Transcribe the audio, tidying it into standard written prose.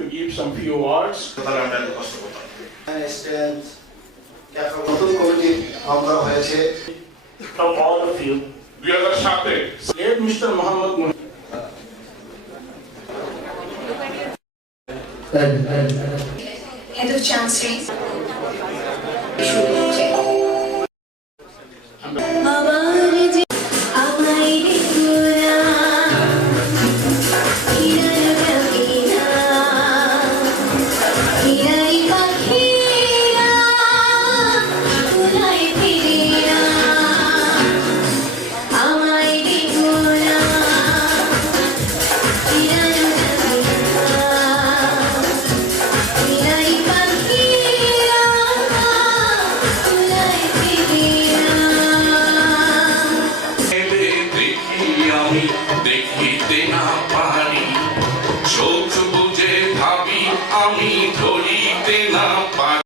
to give some few words. From all of you. 2007 Late Mr. Muhammad Head of Chancery. দেখিতে না পারি, চোখ বুঝে ভাবি আমি ধরিতে না